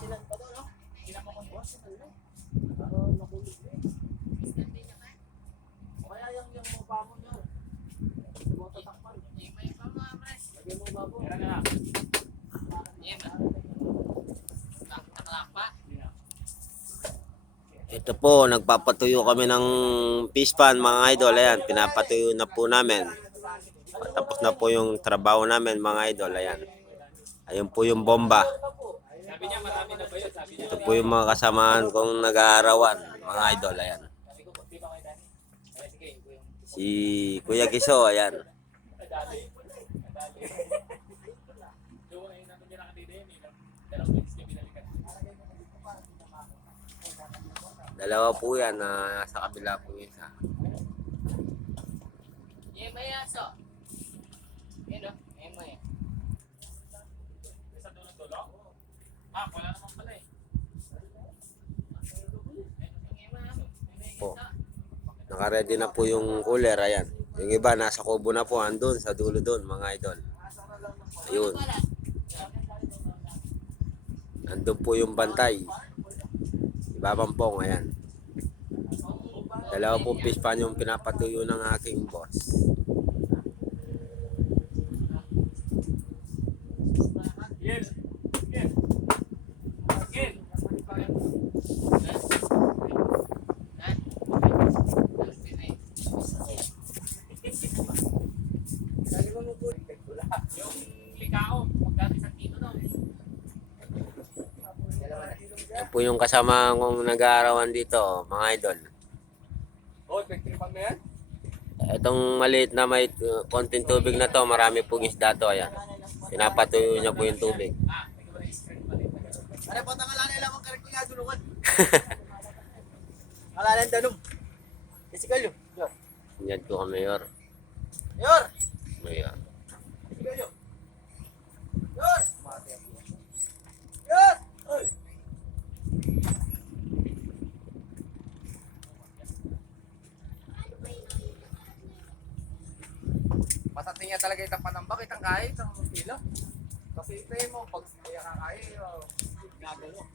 Silan pa doon, no? Kinamakuha sila. Nakulog eh. O kaya yung mukha mo nyo. Huwag tatakpan. Lagyan mo babo. Meron na. Ito po, nagpapatuyo kami ng fish pan mga idol. Ayan, pinapatuyo na po namin. Tapos na po yung trabaho namin mga idol. Ayan. Ayun po yung bomba. Sabi niya marami na ba yun? Sabi niya. Ito po yung mga kasamaan kong nag-aarawan mga idol. Ayan. Si Kuya Kiso, ayan. Dalawa po yan na sa kabila po isa. Ah, wala naman pala eh. Po. Naka-ready na po yung cooler, ayan. Yung iba nasa kubo na po, andun sa dulo doon mga idol. Ayun. Andun po yung bantay. Ibabampong, ayan. Dalawa po fish pan yung pinapatuyo ng aking boss. Yes. Yes. Yes. Yung likao, magdati sa kilo no. Yan po yung kasama kong nag-aarawan dito, mga idol. Oh, nagtripan na yan? Itong maliit na may konting tubig na to, marami pong isda to, ayan. Pinapatuyo niya po yung tubig. Ano po tangalan nila mong karik nga dulungan? Ngalanan danum. Isigalyo. Yor. Yan po kami, Mayor. Yor. Mayor. Isigalyo. Yor. Yor. Oy. Masating niya talaga itang panambak, itang kahit, itang kilo. Kasi ito mo, pag kaya kakain, gagalo.